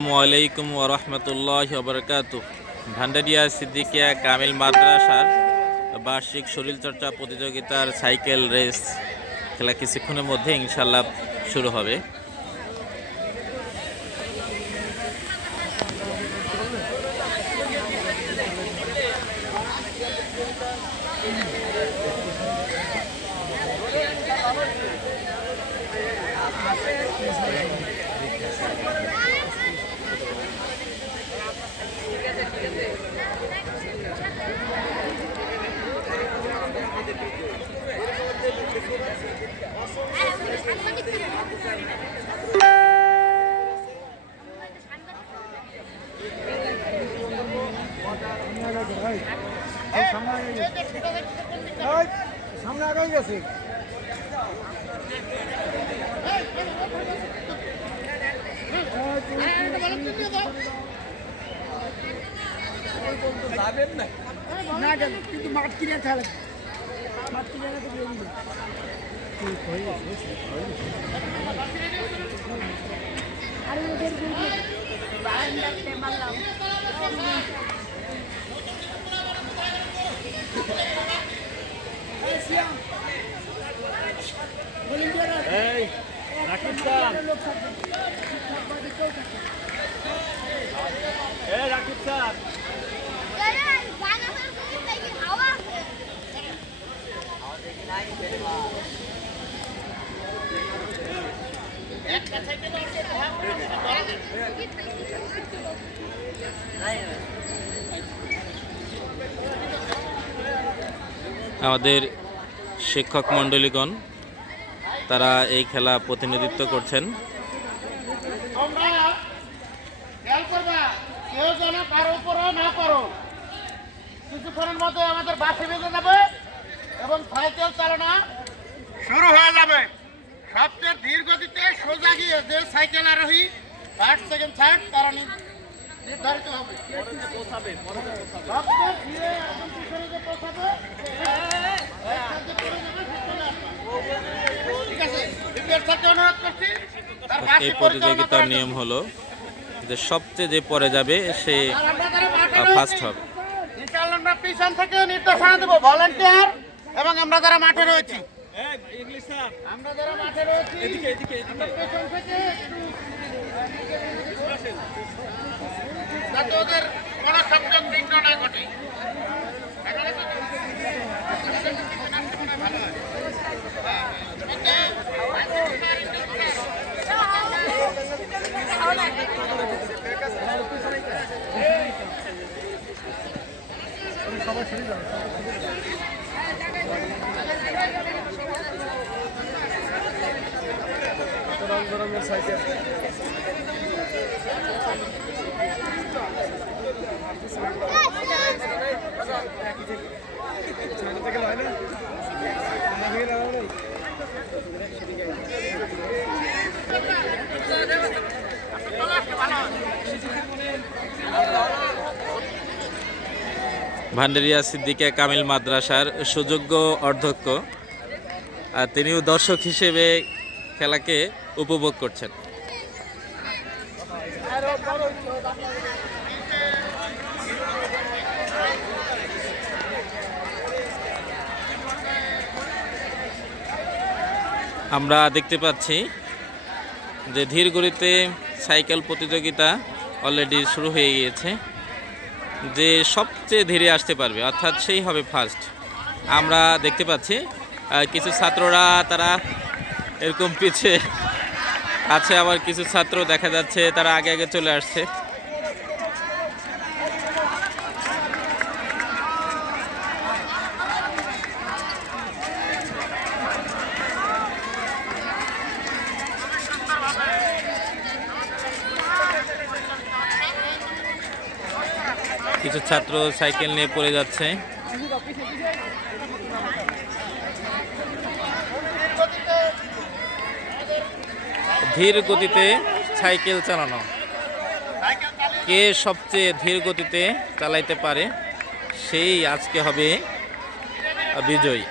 আসসালামু আলাইকুম ওরহমতুল্লাহি ওবরকাতুহ। ভান্ডারিয়া সিদ্দিকিয়া কামিল মাদ্রাসার বার্ষিক শরীরচর্চা প্রতিযোগিতার সাইকেল রেস খেলা কিছুক্ষণের মধ্যে ইনশাল্লাহ শুরু হবে। সামনে আগাই গেছে। কিন্তু মাঠ কিনে খেলে মাঠ কিনে আমাদের শিক্ষক মণ্ডলীগণ তারা এই খেলা প্রতিনিধিত্ব করছেন। কেউ যেন কারো উপরে না করো। কিছুক্ষণের মধ্যে আমাদের বাসে বেঁধে যাবে এবং সাইকেল চালানো শুরু হয়ে যাবে। সবচেয়ে ধীর গতিতে সোজা গিয়ে যে সাইকেল আরোহী ফার্স্ট সেকেন্ড থার্ড তারা নির্ধারিত হবে। সবচেয়ে ধীরে একদম পিছনে যে পৌঁছাবে ঠিক আছে। বিপিএল স্যারকে অনুরোধ করছি এই প্রতিযোগিতার নিয়ম হলো যে সবচেয়ে যে পরে যাবে সে ফার্স্ট হবে। ইনশাআল্লাহ আমরা পিছন থেকে নির্দেশনা দেব ভলান্টিয়ার এবং আমরা যারা মাঠে রয়েছি আমরা যারা মাঠে রয়েছি আমরা পেছন থেকে যাতে ওদের কোনো সংযোগ বিঘ্ন না ঘটে। ভান্ডারিয়া সিদ্দিকিয়া কামিল মাদ্রাসার সুযোগ্য অধ্যক্ষ তিনিও দর্শক হিসেবে খেলাকে উপভোগ করছেন। আমরা দেখতে পাচ্ছি যে ধীর গতিতে সাইকেল প্রতিযোগিতা অলরেডি শুরু হয়ে গিয়েছে। যে সবচেয়ে ধীরে আসতে পারবে অর্থাৎ সেই হবে ফার্স্ট। আমরা দেখতে পাচ্ছি কিছু ছাত্ররা তারা এরকম পিছে আছে, আবার কিছু ছাত্র দেখা যাচ্ছে তারা আগে আগে চলে আসছে। কিছু ছাত্র সাইকেল নিয়ে পড়ে যাচ্ছে। ধীর গতিতে সাইকেল চালানো, কে সবচেয়ে ধীর গতিতে চালাইতে পারে সেই আজকে হবে বিজয়ী।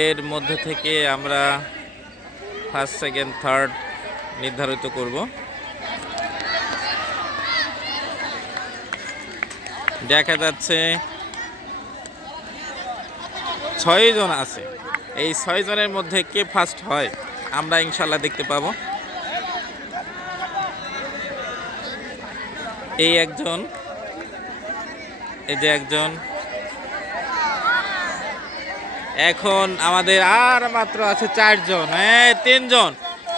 এর মধ্য থেকে আমরা ফার্স্ট সেকেন্ড থার্ড নির্ধারিত করব। দেখা যাচ্ছে 6 জন আছে। এই 6 জনের মধ্যে কে ফার্স্ট হয় আমরা ইনশাল্লাহ দেখতে পাবো। এই একজন, এই যে একজন। এখন আমাদের আর মাত্র আছে 4 জন, 3 জন,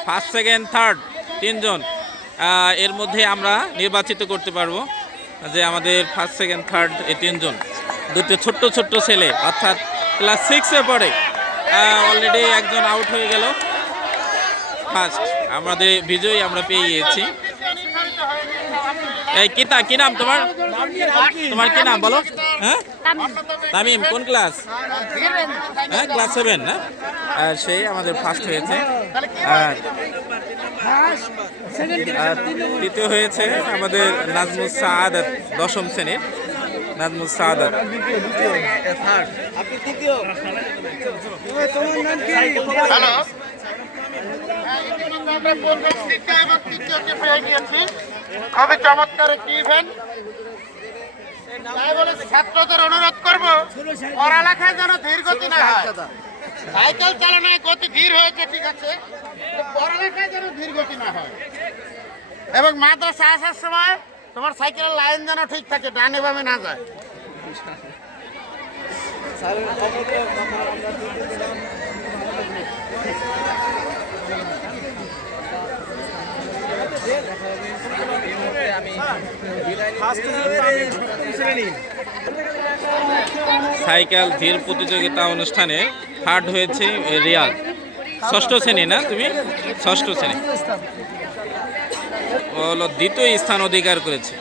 ফার্স্ট সেকেন্ড থার্ড 3 জন। এর মধ্যে আমরা নির্বাচিত করতে পারবো যে আমাদের ফার্স্ট সেকেন্ড থার্ড এই 3 জন। দুটো ছোট্ট ছোট্ট ছেলে, অর্থাৎ ক্লাস 6-এ পড়ে। অলরেডি একজন আউট হয়ে গেল। ফার্স্ট আমাদের বিজয়ী আমরা পেয়ে গিয়েছি। এই কি নাম তোমার? তোমার কি নাম বলো? হ্যাঁ, তামিম। কোন ক্লাস? হ্যাঁ, ক্লাস 7 না? আর সেই আমাদের ফার্স্ট হয়েছে। আর তৃতীয় হয়েছে আমাদের নাজমুস সাআদাত, 10ম শ্রেণীর নাজমুস সাআদাত। হ্যালো, ইতিমধ্যে আমরা প্রথম, দ্বিতীয় এবং তৃতীয়কে পেয়ে গিয়েছি। খুবই চমৎকার একটি ইভেন্ট। তাই বলে ছাত্রদের অনুরোধ করব, পড়ালেখায় যেন ধীর গতি না হয়। সাইকেল চালানোয় গতি ধীর হয়েছে ঠিক আছে, কিন্তু পড়ালেখায় যেন ধীর গতি না হয়। এবং মাদ্রাসা আসার সময় তোমার সাইকেলের লাইন যেন ঠিক থাকে, ডানে বামে না যায়। সাইকেল ধীর প্রতিযোগিতা অনুষ্ঠানে থার্ড হয়েছে রিয়াদ। 6ষ্ঠ শ্রেণী না? তুমি 6ষ্ঠ শ্রেণী। হলো দ্বিতীয় স্থান অধিকার করেছে।